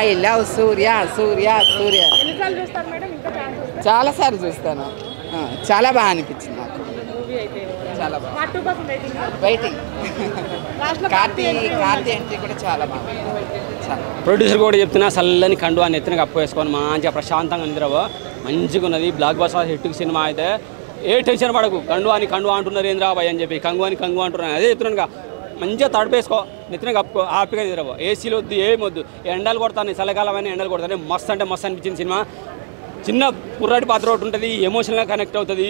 I love సూర్య సూర్య సూర్య. చాలా సార్లు చూస్తాను. చాలా బాగా అనిపించింది నాకు. చాలా బాగా వెయిటింగ్. కార్తీ ఎంట్రీ కూడా చాలా బాగుంది. ప్రొడ్యూసర్ కూడా చెప్తున్నా చల్లని కండు అని ఎత్తున కప్పు వేసుకొని మంచిగా ప్రశాంతంగా నిద్రవో మంచిగా ఉన్నది. బ్లాక్ బస్టర్ హిట్ సినిమా అయితే ఏ టెన్షన్ పడకు. కండు అంటున్నారు ఏంద్రా బాయ్ అని చెప్పి కంగు అంటున్నాను. అదే చెప్తున్నానుగా మంచిగా తడిపేసుకో, నెత్తిన కప్పుకో, హ్యాపీగా నిద్రపో. ఏసీలో వద్దు, ఏమొద్దు. ఎండలు కొడతాను, చలికాలమైన ఎండలు కొడతాను. మస్తు అంటే మస్తు అనిపించింది సినిమా. చిన్న కుర్రాడి పాత్ర ఒకటి ఉంటుంది, ఎమోషనల్గా కనెక్ట్ అవుతుంది.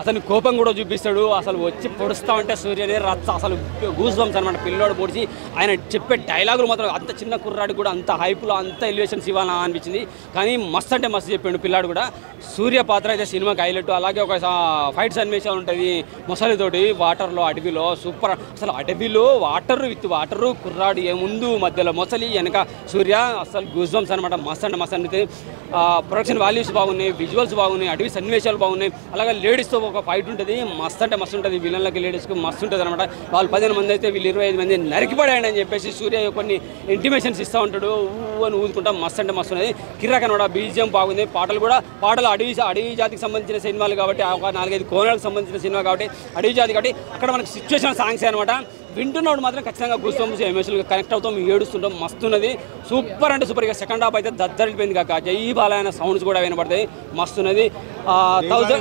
అతని కోపం కూడా చూపిస్తాడు. అసలు వచ్చి పొడుస్తూ ఉంటే సూర్యని రచ్చ అసలు గూస్ బంప్స్ అనమాట. పిల్లోడు పొడిచి ఆయన చెప్పే డైలాగులు మాత్రం అంత చిన్న కుర్రాడికి కూడా అంత హైప్లో అంత ఎలివేషన్స్ ఇవ్వాలని అనిపించింది. కానీ మస్తు అంటే మస్తు చెప్పాడు పిల్లాడు కూడా. సూర్య పాత్ర అయితే సినిమాకి హైలైట్. అలాగే ఒక ఫైట్ సన్నివేశాలు ఉంటుంది మొసలితోటి వాటర్లో, అడవిలో. సూపర్ అసలు. అడవిలో విత్ వాటరు, కుర్రాడు ముందు మధ్యలో మొసలి, వెనక సూర్య. అసలు గూస్ బంప్స్ అనమాట. మస్తు అంటే మస్తు అనిపించింది. ప్రొడక్షన్ వాల్యూస్ బాగున్నాయి, విజువల్స్ బాగున్నాయి, అడవి సన్నివేశాలు బాగున్నాయి. అలాగే లేడీస్తో ఒక ఫైట్ ఉంటుంది, మస్తు అంటే మస్తు ఉంటుంది. విలన్లకి లేడీస్కి మస్తు ఉంటుంది అనమాట. వాళ్ళు 15 మంది అయితే వీళ్ళు 25 మంది నరికిపడాయండి అని చెప్పేసి సూర్య కొన్ని ఇంటిమేషన్స్ ఇస్తూ ఉంటాడు. అని ఊదుకుంటా మస్తు అంటే మస్తు ఉన్నది. కిరాక్ అనమాట. బీజిఎం బాగుంది. పాటలు అడవి జాతికి సంబంధించిన సినిమాలు కాబట్టి, ఒక 4-5 కోణాలకు సంబంధించిన సినిమా కాబట్టి, అడవి జాతి కాబట్టి అక్కడ మనకి సిచ్యువేషన్ సాంగ్స్ అనమాట. వింటున్నప్పుడు మాత్రం ఖచ్చితంగా గూస్ బంప్స్, ఎమోషనల్గా కనెక్ట్ అవుతాం, ఏడుస్తుంటాం. మస్తున్నది. సూపర్ అంటే సూపర్. ఇక సెకండ్ హాఫ్ అయితే దద్దరిపోయింది కాక. జై బాలయ్య సౌండ్స్ కూడా వినపడతాయి. మస్తున్నది. 1000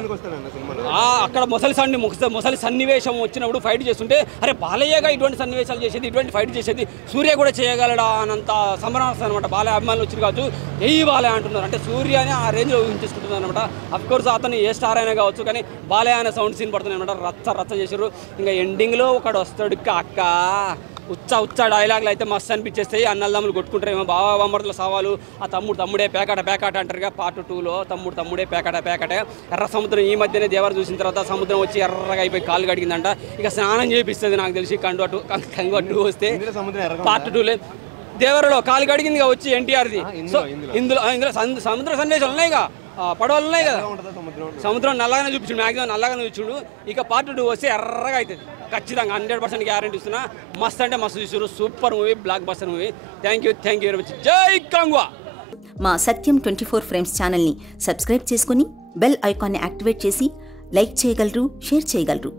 అక్కడ మొసలి సన్నివేశం వచ్చినప్పుడు ఫైట్ చేస్తుంటే అరే బాలయ్యగా ఇటువంటి సన్నివేశాలు చేసేది, ఇటువంటి ఫైట్ చేసేది సూర్య కూడా చేయగలడా అనంత సంబరం అనమాట. బాలయ్య అభిమానులు వచ్చి కావచ్చు జై బాలయ్య అంటున్నారు. అంటే సూర్యని ఆ రేంజ్లో ఊహించేసుకుంటున్నారు అనమాట. అఫ్కోర్స్ అతను ఏ స్టార్ అయినా కావచ్చు, కానీ బాలయ్య అనే సౌండ్ సీన్ పడుతుంది అనమాట. రచ్చ చేశారు. ఇంకా ఎండింగ్లో ఒకడు వస్తాడు అక్క ఉచ్చ డైలాగులు అయితే మస్తు అనిపించేస్తాయి. అన్నదమ్ములు కొట్టుకుంటారేమో, బావ బొమ్మర్తుల సవాలు. ఆ తమ్ముడే పేకాట అంటారుగా పార్ట్ 2లో. తమ్ముడే పేకాటే. ఎర్ర సముద్రం ఈ మధ్యనే దేవర చూసిన తర్వాత సముద్రం వచ్చి ఎర్రగా అయిపోయి కాళ్ళు కడిగిందంట. ఇక స్నానం చేపిస్తుంది నాకు తెలిసి కంగు అటు వస్తే పార్ట్ 2లే. దేవరలో కాలు కడిగిందిగా వచ్చి ఎన్టీఆర్ది. సో ఇందులో సముద్ర సన్నివేశాలు ఉన్నాయిగా, పడవలు ఉన్నాయి కదా. సముద్రం నల్లగానే చూపించుడు, మ్యాక్సిమం నల్లగానే చూపించుడు. ఇక పార్ట్ 2 వస్తే ఎర్రగా అవుతుంది ఖచ్చితంగా. 100% గ్యారెంటీ ఇస్తున్నా. మస్తు అంటే మస్తు చూసారు. Super movie, block buster movie. Thank you very much. జై కంగువా. మా సత్యం 24 ఫ్రేమ్స్ ఛానల్ని సబ్స్క్రైబ్ చేసుకుని బెల్ ఐకాన్ని యాక్టివేట్ చేసి లైక్ చేయగలరు, షేర్ చేయగలరు.